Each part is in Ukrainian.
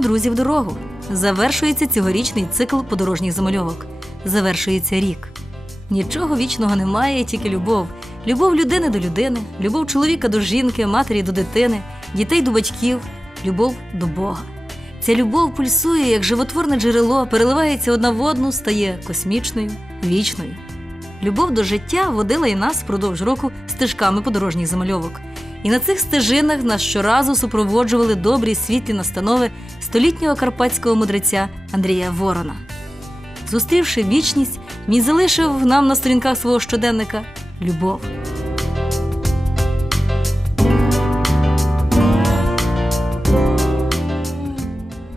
І знову друзі в дорогу. Завершується цьогорічний цикл подорожніх замальовок. Завершується рік. Нічого вічного немає, тільки любов. Любов людини до людини, любов чоловіка до жінки, матері до дитини, дітей до батьків, любов до Бога. Ця любов пульсує, як животворне джерело, переливається одна в одну, стає космічною, вічною. Любов до життя водила і нас впродовж року стежками подорожніх замальовок. І на цих стежинах нас щоразу супроводжували добрі світлі настанови столітнього карпатського мудреця Андрія Ворона. Зустрівши вічність, він залишив нам на сторінках свого щоденника любов.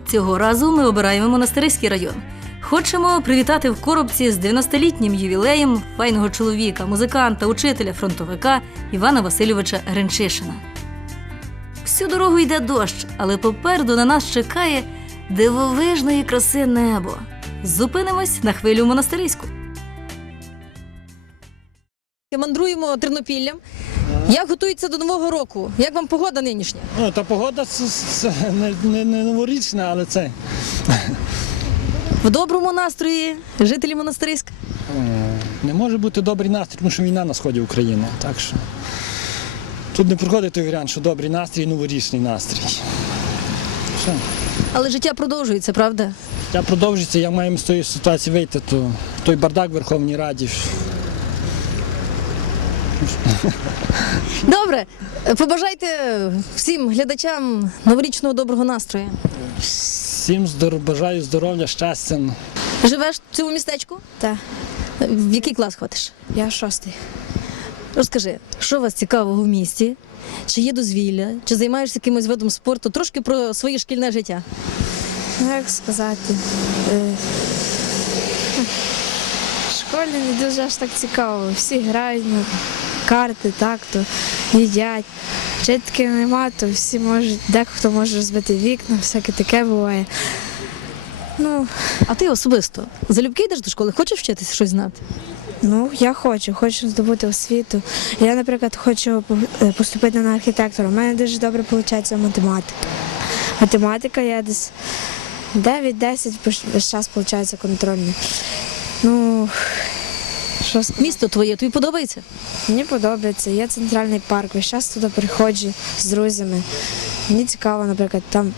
Цього разу ми обираємо монастириський район. Хочемо привітати в коробці з 90-літнім ювілеєм файного чоловіка, музиканта, учителя, фронтовика Івана Васильовича Гринчишина. Всю дорогу йде дощ, але попереду на нас чекає дивовижної краси небо. Зупинимось на хвилю монастириську. Мандруємо Тернопіллям. Як готується до нового року? Як вам погода нинішня? Ну, та погода це, це не, не, не новорічна, але це В доброму настрої жителі монастириська. е, не може бути добрий настрій, тому що війна на сході України. Так що тут не проходить той варіант, що добрий настрій новорічний настрій. Все. Але життя продовжується, правда? Я продовжується, як маємо з тої ситуації вийти, то той бардак в Верховній Раді. Добре, побажайте всім глядачам новорічного доброго настрою. Всім здоров... бажаю здоров'я, щастя. Живеш в цьому містечку? Так, В який клас ходиш? я шостий. Розкажи, що вас цікавого в місті? Чи є дозвілля, чи займаєшся якимось видом спорту? Трошки про своє шкільне життя. Ну, як сказати, е, в школі не дуже аж так цікаво. Всі грають на карти, так, то їдять. Вчительки нема, то всі можуть, дехто може розбити вікна, всяке таке буває. Ну, А ти особисто залюбки йдеш до школи, хочеш вчитися щось знати? Ну, я хочу, хочу здобути освіту. Я, наприклад, хочу е, поступити на архітектора. У мене дуже добре виходить математика. Математика я десь 9-10 пиш- весь час виходить контрольні. Ну, що сказати? Місто твоє, тобі подобається? Мені подобається. Є центральний парк, весь час туди приходжу з друзями. Мені цікаво, наприклад, там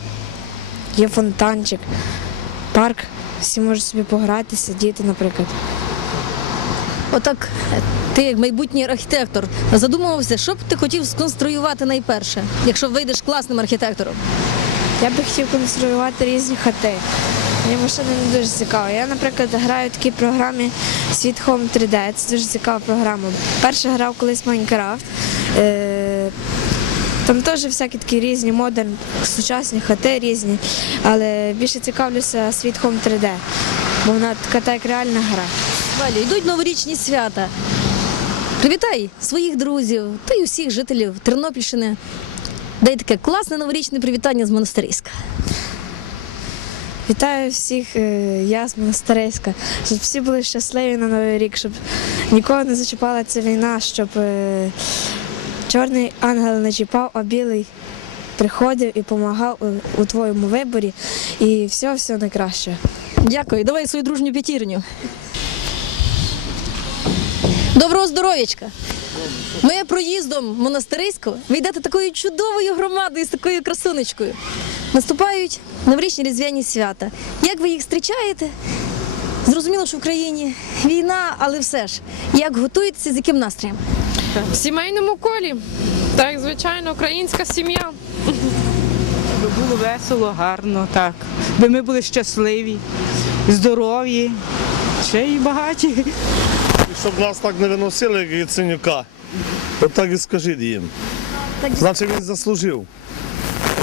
є фонтанчик, парк, всі можуть собі погратися, діти, наприклад. Отак, ти як майбутній архітектор задумувався, що б ти хотів сконструювати найперше, якщо вийдеш класним архітектором? Я би хотів конструювати різні хати. Мені машини не дуже цікаво. Я, наприклад, граю в такій програмі Світ Home 3D. Це дуже цікава програма. Перше грав колись Майнкрафт. Е, Там теж всякі такі різні модерн, сучасні хати різні, але більше цікавлюся Світ Home 3D, бо вона така так як реальна гра. Валі, йдуть новорічні свята. Привітай своїх друзів та й усіх жителів Тернопільщини. Дай таке класне новорічне привітання з монастириська. Вітаю всіх, е, я з Монастириська, щоб всі були щасливі на Новий рік, щоб нікого не зачіпала ця війна, щоб е, чорний ангел не чіпав, а білий приходив і допомагав у, у твоєму виборі. І все, все найкраще. Дякую, давай свою дружню п'ятірню. Доброго здоров'ячка! Ми проїздом монастириську, ви йдете такою чудовою громадою з такою красунечкою. Наступають новорічні різдвяні свята. Як ви їх зустрічаєте? Зрозуміло, що в країні війна, але все ж. Як готуєтеся, з яким настроєм? В сімейному колі. Так, звичайно, українська сім'я. Би було весело, гарно, так. Би ми були щасливі, здорові, ще й багаті. Щоб нас так не виносили, як Яценюка. От так і скажіть їм. Значить він заслужив.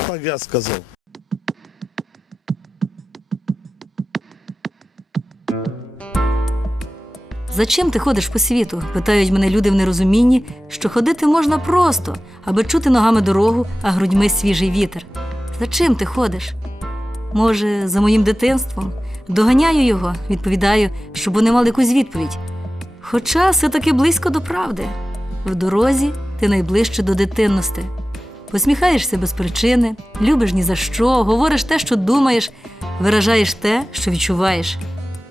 Так я сказав. За чим ти ходиш по світу? питають мене люди в нерозумінні, що ходити можна просто, аби чути ногами дорогу, а грудьми свіжий вітер. За чим ти ходиш? Може, за моїм дитинством? Доганяю його, відповідаю, щоб вони мали якусь відповідь. Хоча все таки близько до правди. В дорозі ти найближче до дитинності. Посміхаєшся без причини, любиш ні за що, говориш те, що думаєш, виражаєш те, що відчуваєш.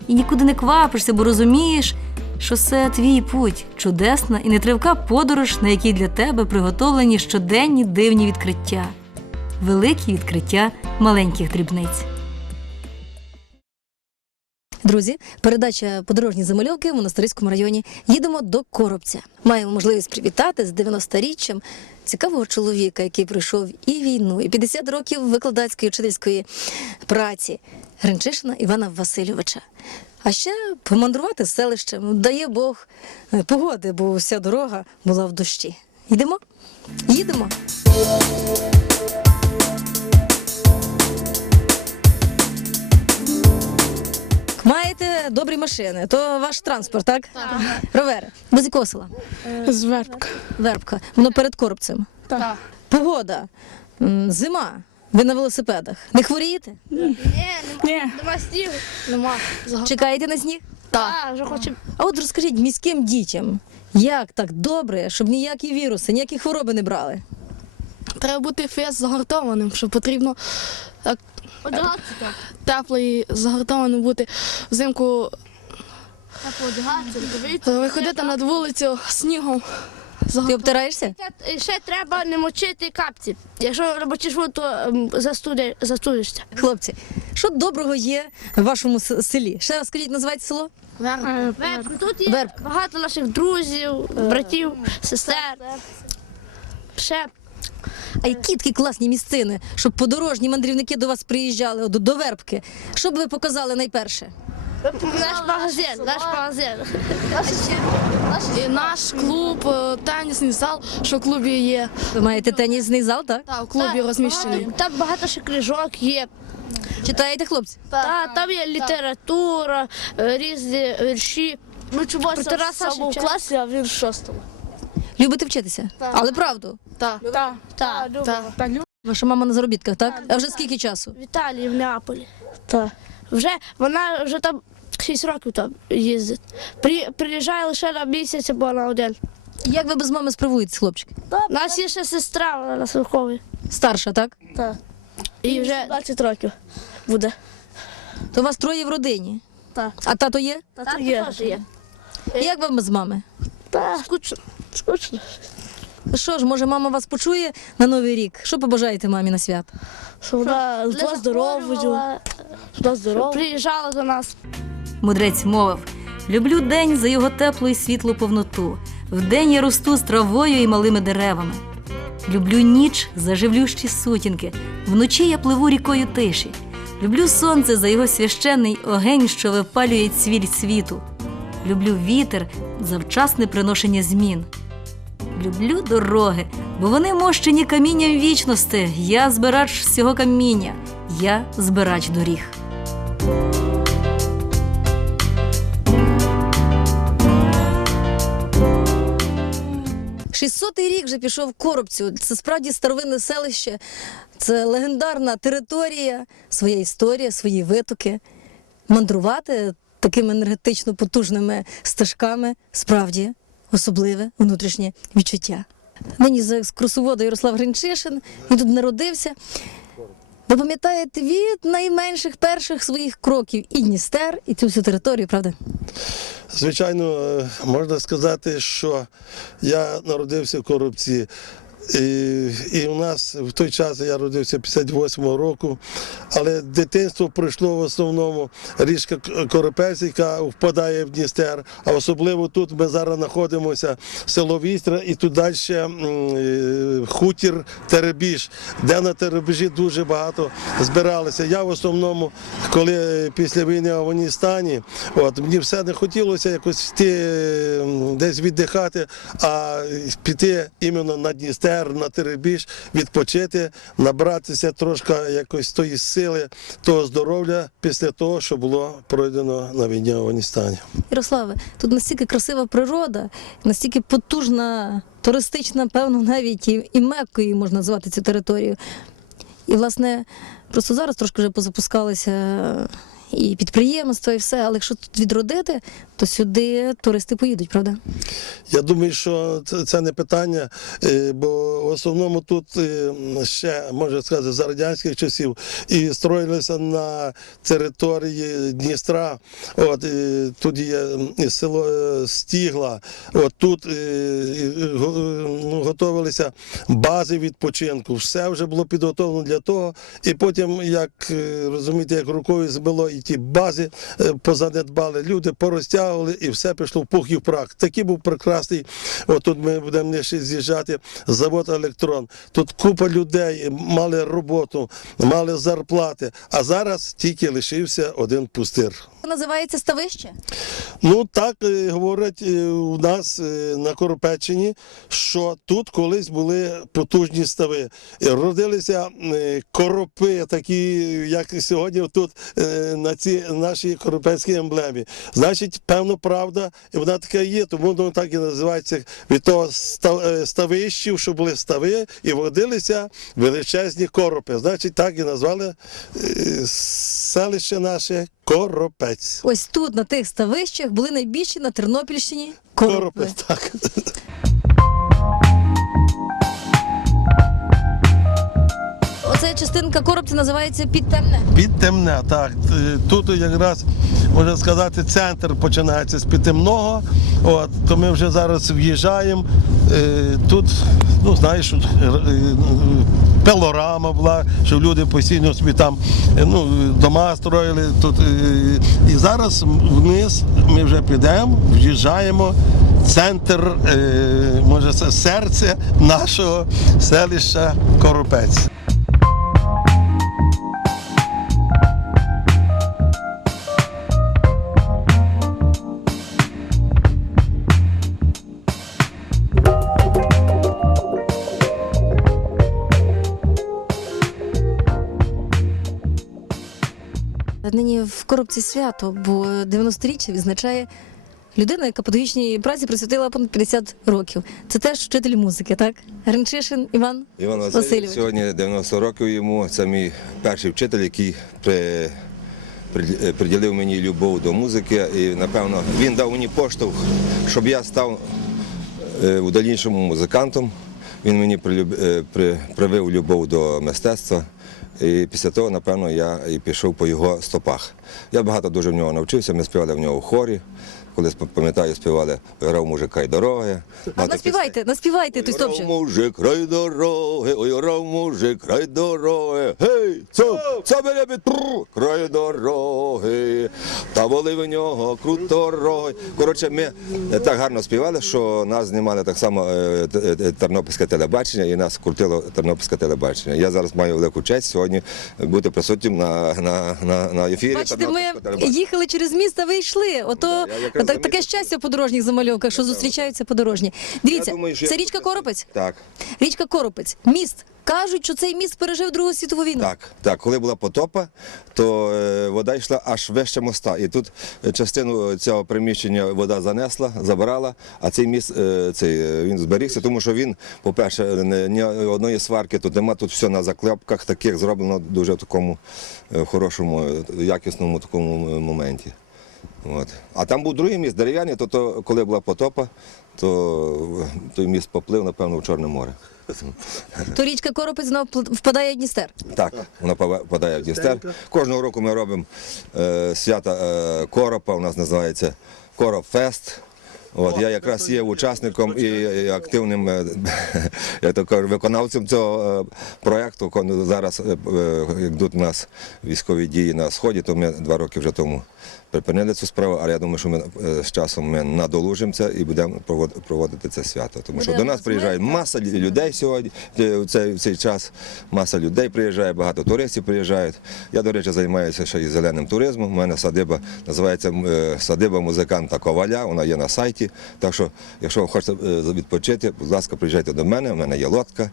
І нікуди не квапишся, бо розумієш, що це твій путь, чудесна і нетривка подорож, на якій для тебе приготовлені щоденні дивні відкриття, великі відкриття маленьких дрібниць. Друзі, передача подорожні замальовки в монастирському районі. Їдемо до Коробця. Маємо можливість привітати з 90-річчям цікавого чоловіка, який пройшов і війну, і 50 років викладацької учительської праці Гринчишина Івана Васильовича. А ще помандрувати селищем дає Бог е, погоди, бо вся дорога була в дощі. Йдемо? Їдемо. Маєте добрі машини, то ваш транспорт, так? Так. Ровери. Ви з якого села? З вербка. Вербка. Воно перед коробцем. Так. Погода. М, Зима. Ви на велосипедах. Не хворієте? Ні. Нема снігу. Нема. Чекаєте на сніг? Так, вже хочемо. А от розкажіть міським дітям, як так добре, щоб ніякі віруси, ніякі хвороби не брали? Треба бути фест загартованим, що потрібно так, і загартованим бути взимку е, виходити на вулицю снігом. Ти обтираєшся? Ще треба не мочити капці. Якщо робочиш воду, то ем, застуди- застудишся. Хлопці, що доброго є в вашому селі? Ще раз скажіть, називайте село? Верб, тут є Верб. багато наших друзів, братів, сестер. Ще А які такі класні місцини, щоб подорожні мандрівники до вас приїжджали до, до Вербки? Що б ви показали найперше? наш магазин, наш магазин. І наш клуб, е, тенісний зал, що в клубі є. Ви маєте тенісний зал, так? Та, в клубі розміщений. Там багато ще книжок є. Читаєте, хлопці? Та, там є література, е, різні вірші. Ми чомусь в класі, а він в шостому. Любите вчитися? Але правду. Так. Так. Так, Так. Ваша мама на заробітках, так? А вже скільки часу? в Італії, в Неаполі. Так. Вже вона вже там 6 років там їздить. При, приїжджає лише на місяць або на один. Як ви без мами справуєтесь, хлопчики? У нас є ще сестра, вона на Сивковій. Старша, так? Так. І вже 20 років буде. То у вас троє в родині. Так. А тато є? Тато є. теж є. Як вам без мами? Так, скучно. Скучно. Що ж, може, мама вас почує на Новий рік? Що побажаєте мамі на свят? Щоб вона була здоровою. Здорова. Приїжджала до нас. Мудрець мовив: люблю день за його теплу і світлу повноту. Вдень я росту з травою і малими деревами. Люблю ніч за живлющі сутінки. Вночі я пливу рікою тиші. Люблю сонце за його священний огень, що випалює цвіль світу. Люблю вітер за вчасне приношення змін. Люблю дороги, бо вони мощені камінням вічності. Я збирач всього каміння, я збирач доріг. 600-й рік вже пішов Коробцю. Це справді старовинне селище, це легендарна територія, своя історія, свої витоки. Мандрувати такими енергетично потужними стежками справді особливе внутрішнє відчуття. Нині за екскурсовода Ярослав Гринчишин, він тут народився. Ви пам'ятаєте від найменших перших своїх кроків і Дністер, і цю всю територію, правда? Звичайно, е, можна сказати, що я народився в Коробці. І, і у нас в той час я родився 58-го року, але дитинство пройшло в основному річка Коропець, яка впадає в Дністер. А особливо тут ми зараз знаходимося село Вістра і тут далі е, хутір Теребіж, де на Теребіжі дуже багато збиралися. Я в основному, коли після війни в Афганістані, от мені все не хотілося якось йти десь віддихати, а піти іменно на Дністер, на Теребіж, відпочити, набратися трошки якось тої сили, того здоров'я після того, що було пройдено на війні в Афганістані. Ярославе, тут настільки красива природа, настільки потужна, туристична, певно, навіть і, і Меккою можна назвати цю територію. І, власне, просто зараз трошки вже позапускалися і підприємство, і все. Але якщо тут відродити, то сюди туристи поїдуть, правда? Я думаю, що це, не питання, е, бо в основному тут е, ще, можна сказати, за радянських часів і строїлися на території Дністра. От, тут є село е, Стігла, от тут ну, готувалися бази відпочинку. Все вже було підготовлено для того. І потім, як розумієте, як рукою збило, і ті бази е, позанедбали, люди порозтягували і все пішло в пух і в прах. Такий був прекрасний. От тут ми будемо нижче з'їжджати. Завод електрон. Тут купа людей мали роботу, мали зарплати. А зараз тільки лишився один пустир. Називається ставище. Ну так е, говорять е, у нас на Коропеччині, що тут колись були потужні стави. Родилися коропи, такі, як сьогодні тут е, на цій нашій коропецькій емблемі. Значить, певно, правда, і вона така є, тому воно так і називається від того ста- е, ставищів, що були стави, і водилися величезні коропи. Значить, так і назвали е, селище наше Коропець. Ось тут, на тих ставищах, були найбільші на Тернопільщині коропи. Коропи, так. Оця частинка коробця називається підтемне. Підтемне, так. Е, Тут якраз можна сказати, центр починається з Підтемного. От, то ми вже зараз в'їжджаємо. Е, Тут, ну знаєш, е, е, була, що люди постійно собі там ну, дома строїли. Тут, і зараз вниз ми вже підемо, в'їжджаємо. Центр, може, це серце нашого селища Коропець. Коробці свято, бо 90-річчя відзначає людина, яка педагогічній праці присвятила понад 50 років. Це теж вчитель музики, так? Гринчишин Іван Іван Васильович, Васильович. сьогодні 90 років йому. Це мій перший вчитель, який при, при- приділив мені любов до музики. І, напевно, він дав мені поштовх, щоб я став е, в дальнішому музикантом. Він мені прилюб- е, при- привив любов до мистецтва. І після того, напевно, я і пішов по його стопах. Я багато дуже в нього навчився. Ми співали в нього в хорі. Колись пам'ятаю, співали «Грав мужика й дороги. А наспівайте, наспівайте той Ой, рав мужик, край дороги, ой, рав мужик, край дороги, гей, цоп, під тру, край дороги, та воли в нього круто роги. Коротше, ми е, так гарно співали, що нас знімали так само е, е, Тернопільське телебачення і нас крутило Тернопільське телебачення. Я зараз маю велику честь сьогодні бути присутнім на, на, на, на ефірі Бачите, ми їхали через міст, а ви йшли. Ото я так, таке щастя в подорожніх замальовках, що зустрічаються подорожні. Дивіться, Я думаю, що це я- річка Коропець. Так. Річка Коропець, міст. Кажуть, що цей міст пережив Другу світову війну. Так, так, коли була потопа, то е, вода йшла аж вище моста. І тут е, частину цього приміщення вода занесла, забрала, а цей міст е, цей, е, він зберігся, тому що він, по-перше, не- ні одної сварки тут нема, тут все на заклепках таких зроблено дуже в такому е, хорошому, е, якісному такому е, моменті. От. А там був другий міст дерев'яний, то, то коли була потопа, то той міст поплив, напевно, в Чорне море. То річка Коропець знову впадає в Дністер. Так, вона впадає в Дністер. Кожного року ми робимо е, свята е, коропа, у нас називається Коропфест. От, я якраз є учасником і, активним е, я так кажу, виконавцем цього е, проєкту. Коли Зараз, е, йдуть у нас військові дії на Сході, то ми два роки вже тому припинили цю справу, але я думаю, що ми з часом ми надолужимо це і будемо проводити це свято. Тому що до нас приїжджає маса людей сьогодні. В цей, в цей час маса людей приїжджає, багато туристів приїжджають. Я, до речі, займаюся ще і зеленим туризмом. У мене садиба називається садиба музиканта Коваля. Вона є на сайті. Так що, якщо ви хочете е, відпочити, будь ласка, приїжджайте до мене. У мене є лодка.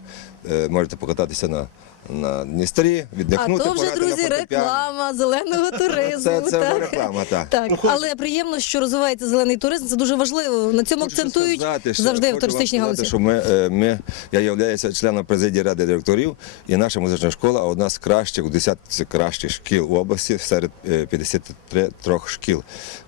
Е, Можете покататися на на Дністрі, А то вже, друзі, реклама зеленого туризму. Це, це так. реклама, так. Так, але приємно, що розвивається зелений туризм. Це дуже важливо. На цьому Хочу акцентують сказати, що- завжди в туристичній галузі. Що ми, е, ми, я являюся членом президії ради директорів, і наша музична школа одна з кращих, у десятці кращих шкіл в області серед е, 53 шкіл.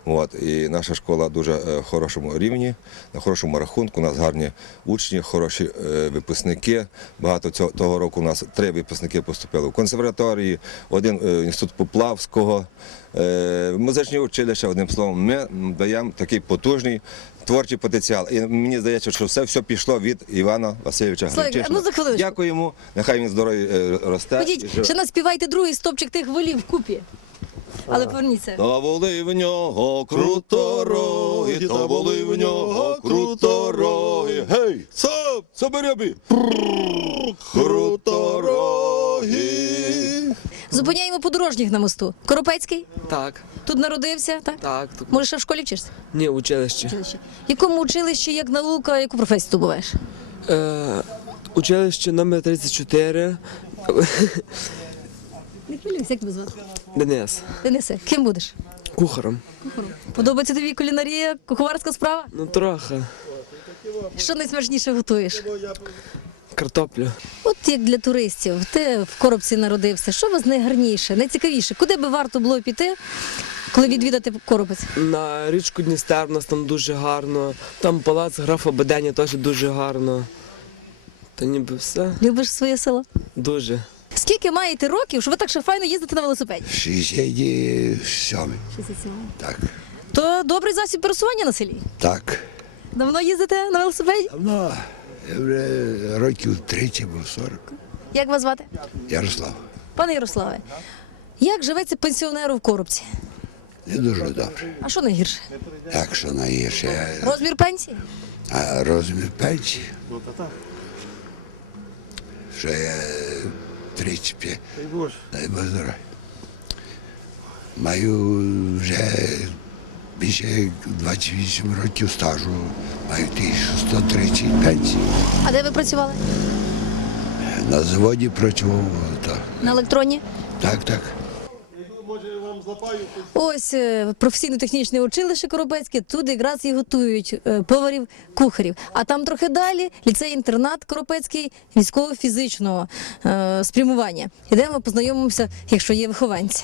От, і наша школа дуже е, в хорошому рівні, на хорошому рахунку. У нас гарні учні, хороші е, випускники. Багато цього того року у нас три випускники поступили в консерваторії, один е, інститут Поплавського, е, музичні училища. Одним словом, ми даємо такий потужний творчий потенціал. І мені здається, що все, все пішло від Івана Васильовича Славік, ну, за. Дякую йому, нехай він здоровий е, росте. Ходіть, ще наспівайте другий стопчик тих волів вкупі. Але поверніться. Та були в нього крутороги, та були в нього крутороги. Гей, Стоп! соберебі! Крутороги! Зупиняємо подорожніх на мосту. Коропецький? Так, Тут народився, так? так. тут- Може, ще в школі вчишся? Ні, училище. Якому училищі, як наука, яку професію ти буваєш? Е, училище номер 34. Не хвилюйся, як тебе звати? Денис. Денисе, ким будеш? Кухарем. Подобається тобі кулінарія, куховарська справа? Ну трохи. Що найсмачніше готуєш? Картоплю. От як для туристів, ти в коробці народився. Що у вас найгарніше, найцікавіше? Куди би варто було піти, коли відвідати коробець? На річку Дністер у нас там дуже гарно. Там палац графа Беденя теж дуже гарно. Та ніби все. Любиш своє село? Дуже. Скільки маєте років, що ви так ще файно їздите на велосипеді? 67. Так. То добрий засіб пересування на селі. Так. Давно їздите на велосипеді? Давно. Я вже років 30 або 40. Як вас звати? Ярослав. Пане Ярославе, як живеться пенсіонеру в коробці? Не дуже добре. А що найгірше? Якщо найгірше, Розмір пенсії? а розмір пенсії. Що я 35. Дай Бог здоров'я. Маю вже більше 28 років стажу. Маю 1130 пенсій. А де ви працювали? На заводі працював. Так, На електроні? так. так. Ось е, професійно-технічне училище Коробецьке, тут якраз і готують е, поварів, кухарів. А там трохи далі ліцей-інтернат Коропецький військово-фізичного е, спрямування. Ідемо, познайомимося, якщо є вихованці.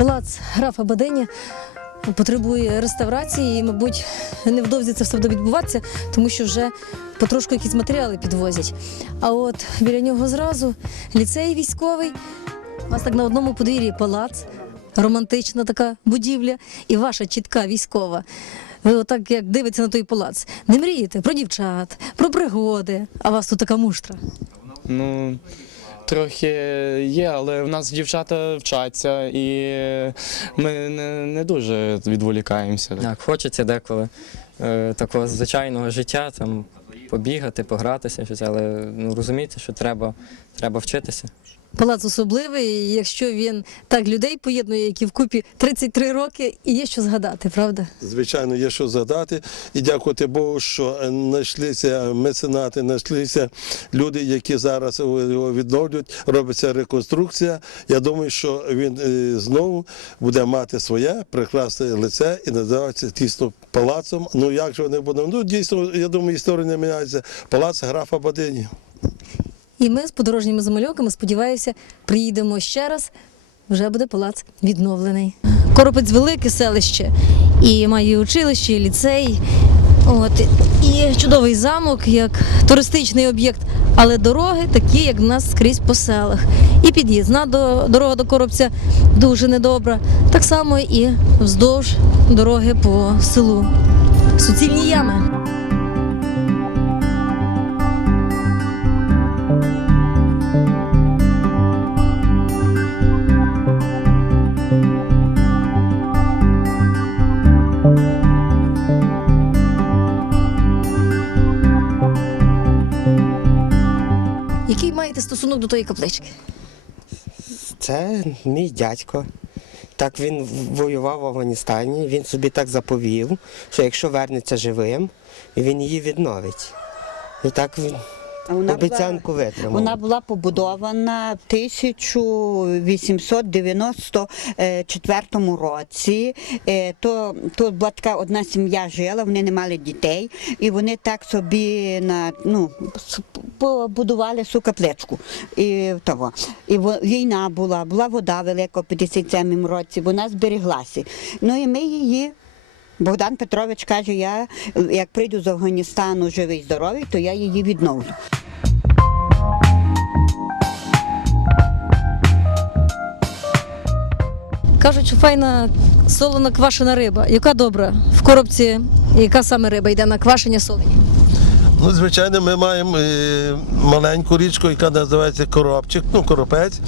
Палац графа Баденя потребує реставрації, і, мабуть, невдовзі це все буде відбуватися, тому що вже потрошку якісь матеріали підвозять. А от біля нього зразу ліцей військовий. У вас так на одному подвір'ї палац, романтична така будівля, і ваша чітка військова. Ви отак як дивитеся на той палац. Не мрієте про дівчат, про пригоди, а у вас тут така муштра. Ну, трохи є, але в нас дівчата вчаться і ми не, не дуже відволікаємося. Так, хочеться деколи е, такого звичайного життя, там побігати, погратися, щось, але ну, розумієте, що треба, треба вчитися. Палац особливий, якщо він так людей поєднує, які вкупі 33 роки, і є що згадати, правда? Звичайно, є що згадати. І дякувати Богу, що е, знайшлися меценати, знайшлися люди, які зараз його відновлюють, робиться реконструкція. Я думаю, що він е, знову буде мати своє прекрасне лице і називається тісно палацом. Ну як же вони будуть? Ну дійсно, я думаю, історія не міняється. Палац графа Бадині. І ми з подорожніми замальовками, сподіваюся, приїдемо ще раз. Вже буде палац відновлений. Коропець велике селище, і має училище, і ліцей. От і чудовий замок, як туристичний об'єкт, але дороги такі, як в нас скрізь по селах. І під'їзна до дорога до Коробця дуже недобра. Так само і вздовж дороги по селу. Суцільні ями. Маєте до тої каплички? Це мій дядько. Так він воював в Афганістані, він собі так заповів, що якщо вернеться живим, він її відновить. І так він Вона обіцянку витримав. Вона була побудована в 1894 році. Е, То, то була така одна сім'я жила, вони не мали дітей, і вони так собі на, ну, побудували су капличку. І, того. і війна була, була вода велика в 57 році, вона зберіглася. Ну і ми її. Богдан Петрович каже, я як прийду з Афганістану живий здоровий, то я її відновлю. Кажуть, що файна солона квашена риба. Яка добра в коробці, яка саме риба йде на квашення солені? Ну, звичайно, ми маємо е, маленьку річку, яка називається Коробчик, ну, Коропець.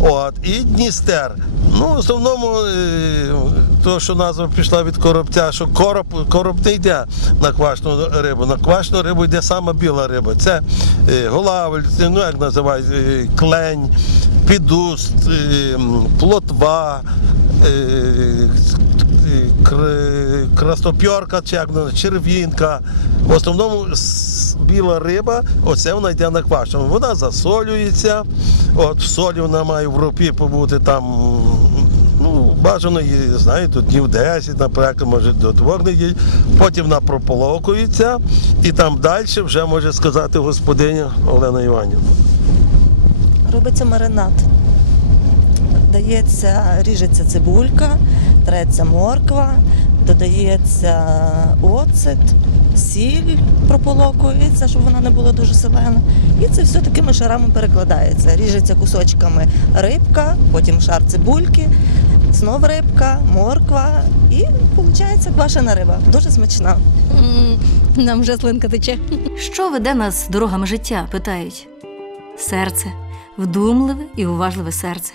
От, і Дністер. Ну, в основному, е, то, що назва пішла від коробця, що короб, короб не йде на квашену рибу. На квашену рибу йде сама біла риба. Це е, голавель, це, ну як називають, е, клень, підуст, е, плотва. кр- краснопьорка, червінка. В основному біла риба, оце вона йде на квашену. Вона засолюється, от в солі вона має в ропі побути там. Бажано її, знаєте, днів 10, наприклад, може до двох неділь. Потім вона прополокується і там далі вже може сказати господиня Олена Іванівна. Робиться маринад. Дається, ріжеться цибулька, треться морква, додається оцет, сіль прополокується, щоб вона не була дуже солена. І це все такими шарами перекладається. Ріжеться кусочками рибка, потім шар цибульки, знов рибка, морква і виходить квашена риба. Дуже смачна. Нам вже слинка тече. Що веде нас дорогами життя? питають. Серце, вдумливе і уважливе серце.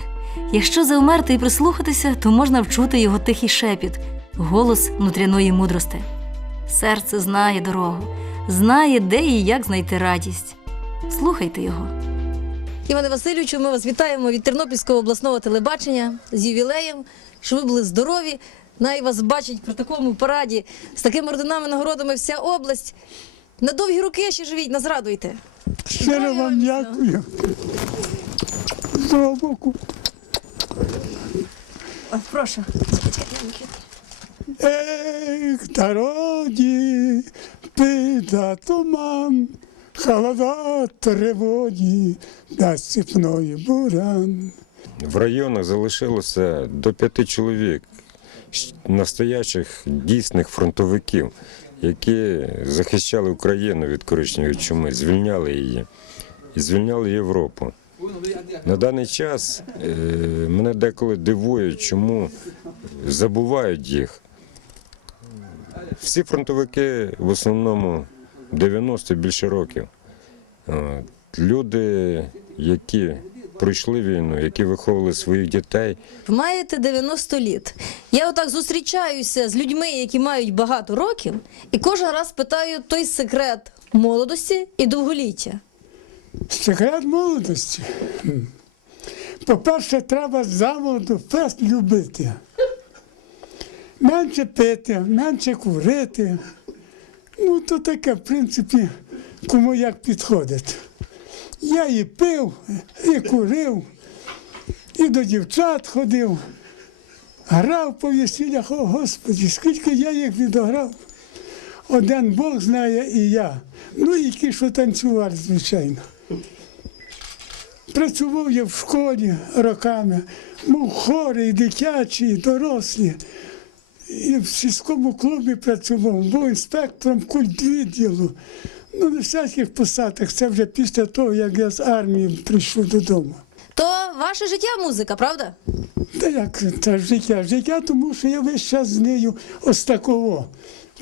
Якщо завмерти і прислухатися, то можна вчути його тихий шепіт, голос внутряної мудрости. Серце знає дорогу, знає, де і як знайти радість. Слухайте його. Іване Васильовичу, ми вас вітаємо від Тернопільського обласного телебачення з ювілеєм, щоб ви були здорові. Най вас бачить при такому параді з такими орденами, нагородами вся область. На довгі роки ще живіть, нас радуйте. Щиро вам дякую. Слава Богу. Ой, прошу. Ех, дороги, пида туман, холода тривоги, да степної буран. В районах залишилося до п'яти чоловік, настоящих дійсних фронтовиків, які захищали Україну від коричневої чуми, звільняли її і звільняли Європу. На даний час е, мене деколи дивує, чому забувають їх. Всі фронтовики в основному 90 більше років. Люди, які пройшли війну, які виховували своїх дітей, Ви маєте 90 літ. Я отак зустрічаюся з людьми, які мають багато років, і кожен раз питаю той секрет молодості і довголіття. Секрет молодості. По-перше, треба заводу фест любити. Менше пити, менше курити. Ну, то таке, в принципі, кому як підходить. Я і пив, і курив, і до дівчат ходив, грав по весіллях, о Господі, скільки я їх відограв. Один Бог знає і я. Ну і що танцювали, звичайно. Працював я в школі роками, був хори, і дитячі, дорослі. І в сільському клубі працював, був інспектором культвідділу. Ну, на всяких посадах, це вже після того, як я з армії прийшов додому. То ваше життя музика, правда? Та як це життя? Життя, тому що я весь час з нею ось таково.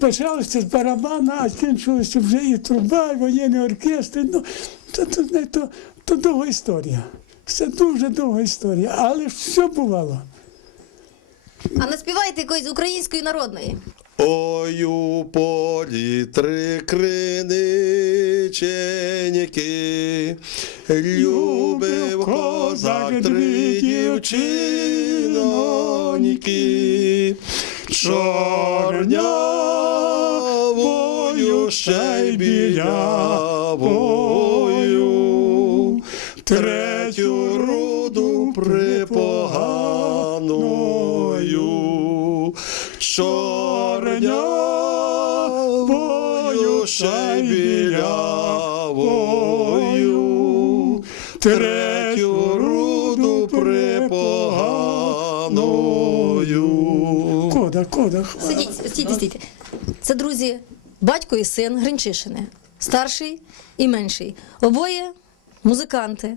Почалося з барабана, а кінчилося вже і труба, і воєнний оркестр. Ну, то, то, то, то довга історія. Це дуже довга історія, але все бувало. А не співайте якоїсь української народної. Ой у полі три криниченьки, любив козак три дівчиноньки, чорнявою ще й білявою, третю руду припоганою, чорнявою ще й білявою, третю руду припоганою. Кода, кода. Сидіть, стійте, стійте. Це друзі, батько і син Гринчишини, старший і менший. Обоє музиканти.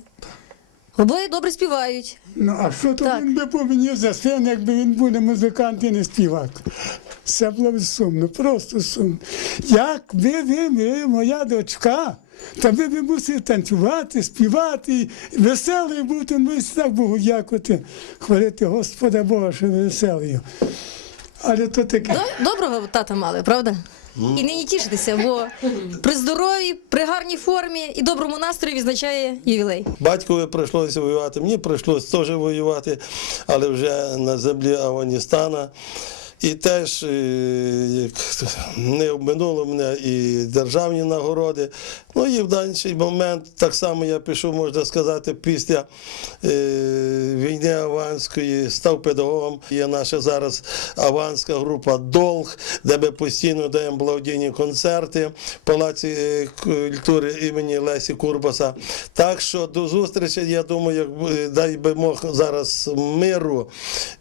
Обоє добре співають. Ну, а що то він би поміняв за сцену, якби він був не музикант і не співак? Це було б сумно, просто сумно. Як ви, ви, ви, моя дочка, та ви б мусили танцювати, співати, і веселий бути, ми так Богу дякувати, хвалити Господа Бога, що ви веселий. Але то таке. До- Доброго тата мали, правда? І нині тішитися, бо при здоров'ї, при гарній формі і доброму настрої відзначає ювілей. Батькові прийшлося воювати, мені прийшлося теж воювати, але вже на землі Афганістана. І теж е, як не обминуло мене і державні нагороди. Ну і в даний момент так само я пішов, можна сказати, після е, війни Аванської, став педагогом. Є наша зараз аванська група Долг, де ми постійно даємо благодійні концерти в Палаці е, культури імені Лесі Курбаса. Так що до зустрічі, я думаю, як дай би мог зараз миру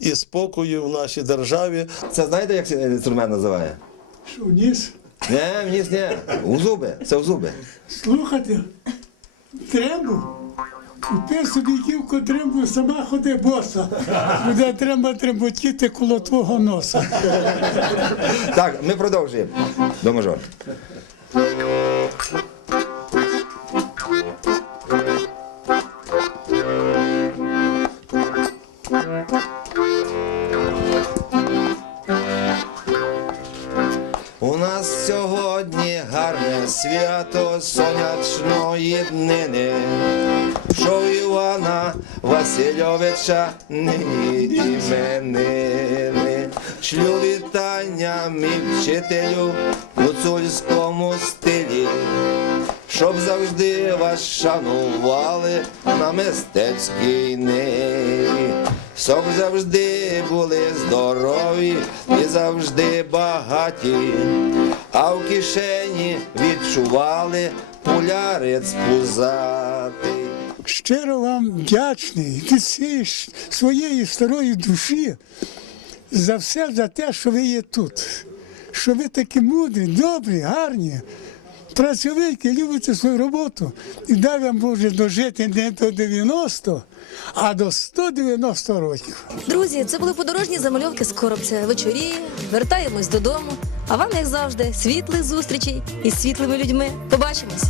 і спокою в нашій державі. Це знаєте, як інструмент називає? Що, ніс? Не, ніс, ні. У зуби. Це у зуби. Слухайте, трембу. Купи собі ківку трембу, сама ходи боса. Буде треба тремботіти коло твого носа. Так, ми продовжуємо. До мажор. Васильовича нині іменини. Шлю вітання мій вчителю в гуцульському стилі, щоб завжди вас шанували на мистецькій ниві. Щоб завжди були здорові і завжди багаті, а в кишені відчували пулярець пузатий. Щиро вам вдячний від всієї своєї старої душі за все, за те, що ви є тут. Що ви такі мудрі, добрі, гарні, працьовиті, любите свою роботу. І дай вам Боже дожити не до 90, а до 190 років. Друзі, це були подорожні замальовки з коробця. Вечорі, вертаємось додому. А вам, як завжди, світлих зустрічей із світлими людьми. Побачимось!